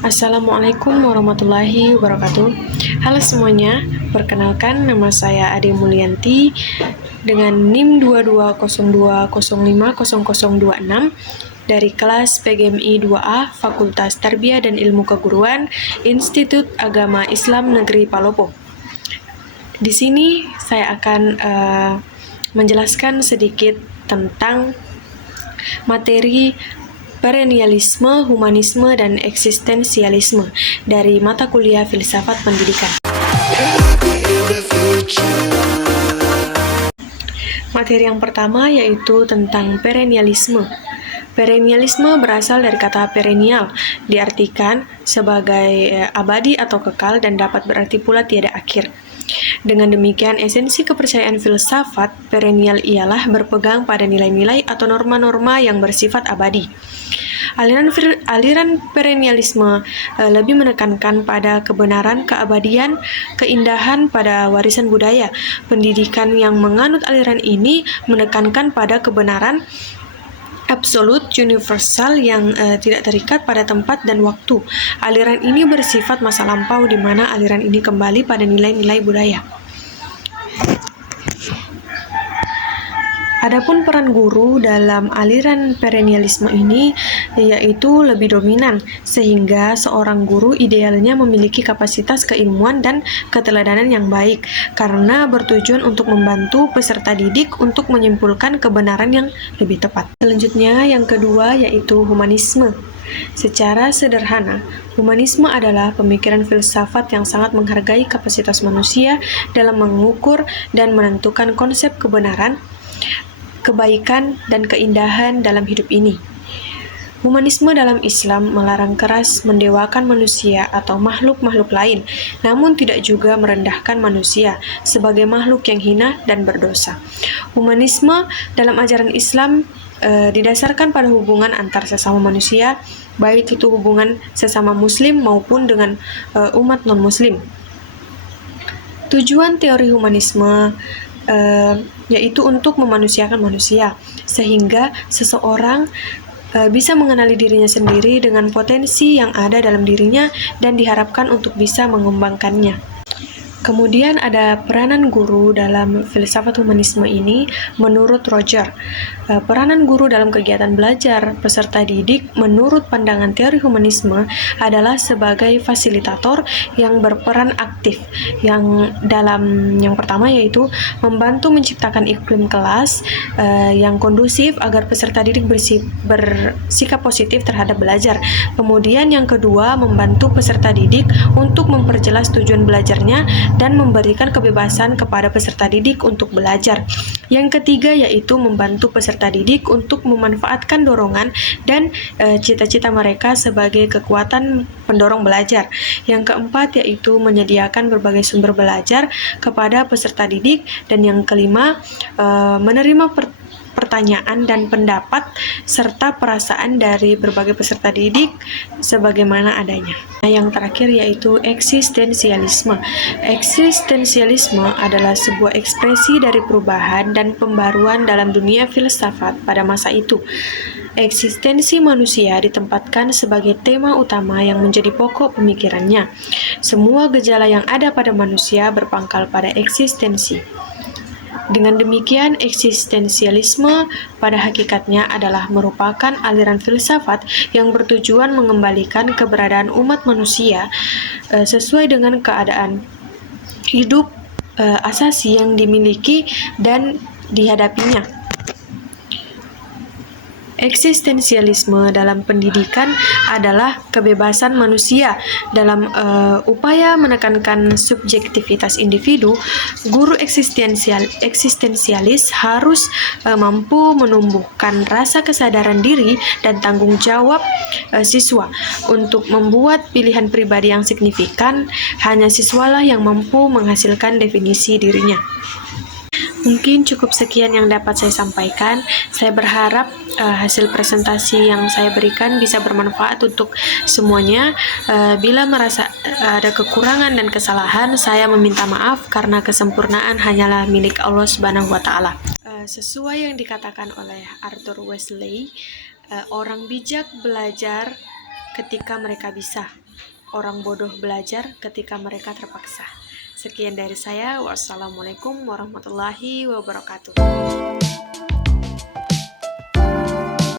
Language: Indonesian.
Assalamualaikum warahmatullahi wabarakatuh. Halo semuanya, perkenalkan nama saya Ade Mulyanti dengan NIM 2202050026 dari kelas PGMI 2A Fakultas Tarbiyah dan Ilmu Keguruan Institut Agama Islam Negeri Palopo. Di sini saya akan menjelaskan sedikit tentang materi perennialisme, humanisme, dan eksistensialisme dari mata kuliah Filsafat Pendidikan. Materi yang pertama yaitu tentang perennialisme. Perennialisme berasal dari kata perennial, diartikan sebagai abadi atau kekal dan dapat berarti pula tiada akhir. Dengan demikian, esensi kepercayaan filsafat perennial ialah berpegang pada nilai-nilai atau norma-norma yang bersifat abadi. Aliran perennialisme lebih menekankan pada kebenaran, keabadian, keindahan pada warisan budaya. Pendidikan yang menganut aliran ini menekankan pada kebenaran absolut universal yang tidak terikat pada tempat dan waktu. Aliran ini bersifat masa lampau, di mana aliran ini kembali pada nilai-nilai budaya. Adapun peran guru dalam aliran perennialisme ini yaitu lebih dominan, sehingga seorang guru idealnya memiliki kapasitas keilmuan dan keteladanan yang baik, karena bertujuan untuk membantu peserta didik untuk menyimpulkan kebenaran yang lebih tepat. Selanjutnya, yang kedua yaitu humanisme. Secara sederhana, humanisme adalah pemikiran filsafat yang sangat menghargai kapasitas manusia dalam mengukur dan menentukan konsep kebenaran, kebaikan, dan keindahan dalam hidup ini. Humanisme dalam Islam melarang keras mendewakan manusia atau makhluk-makhluk lain, namun tidak juga merendahkan manusia sebagai makhluk yang hina dan berdosa. Humanisme dalam ajaran Islam didasarkan pada hubungan antar sesama manusia, baik itu hubungan sesama muslim maupun dengan umat non-muslim. Tujuan teori humanisme yaitu untuk memanusiakan manusia, sehingga seseorang bisa mengenali dirinya sendiri dengan potensi yang ada dalam dirinya dan diharapkan untuk bisa mengembangkannya. Kemudian ada peranan guru dalam filsafat humanisme ini. Menurut Roger, peranan guru dalam kegiatan belajar peserta didik menurut pandangan teori humanisme adalah sebagai fasilitator yang berperan aktif, yang pertama yaitu membantu menciptakan iklim kelas yang kondusif agar peserta didik bersikap positif terhadap belajar. Kemudian yang kedua, membantu peserta didik untuk memperjelas tujuan belajarnya dan memberikan kebebasan kepada peserta didik untuk belajar. Yang ketiga yaitu membantu peserta didik untuk memanfaatkan dorongan dan cita-cita mereka sebagai kekuatan pendorong belajar. Yang keempat yaitu menyediakan berbagai sumber belajar kepada peserta didik. Dan yang kelima, menerima pertanyaan dan pendapat serta perasaan dari berbagai peserta didik sebagaimana adanya. Nah, yang terakhir yaitu eksistensialisme. Eksistensialisme adalah sebuah ekspresi dari perubahan dan pembaruan dalam dunia filsafat pada masa itu. Eksistensi manusia ditempatkan sebagai tema utama yang menjadi pokok pemikirannya. Semua gejala yang ada pada manusia berpangkal pada eksistensi. Dengan demikian, eksistensialisme pada hakikatnya adalah merupakan aliran filsafat yang bertujuan mengembalikan keberadaan umat manusia sesuai dengan keadaan hidup asasi yang dimiliki dan dihadapinya. Eksistensialisme dalam pendidikan adalah kebebasan manusia dalam upaya menekankan subjektivitas individu. Guru eksistensialis harus mampu menumbuhkan rasa kesadaran diri dan tanggung jawab siswa untuk membuat pilihan pribadi yang signifikan. Hanya siswalah yang mampu menghasilkan definisi dirinya. Mungkin cukup sekian yang dapat saya sampaikan. Saya berharap hasil presentasi yang saya berikan bisa bermanfaat untuk semuanya. Bila merasa ada kekurangan dan kesalahan, saya meminta maaf karena kesempurnaan hanyalah milik Allah Subhanahu wa Ta'ala. Sesuai yang dikatakan oleh Arthur Wesley, orang bijak belajar ketika mereka bisa. orang bodoh belajar ketika mereka terpaksa. Sekian dari saya. Wassalamualaikum warahmatullahi wabarakatuh.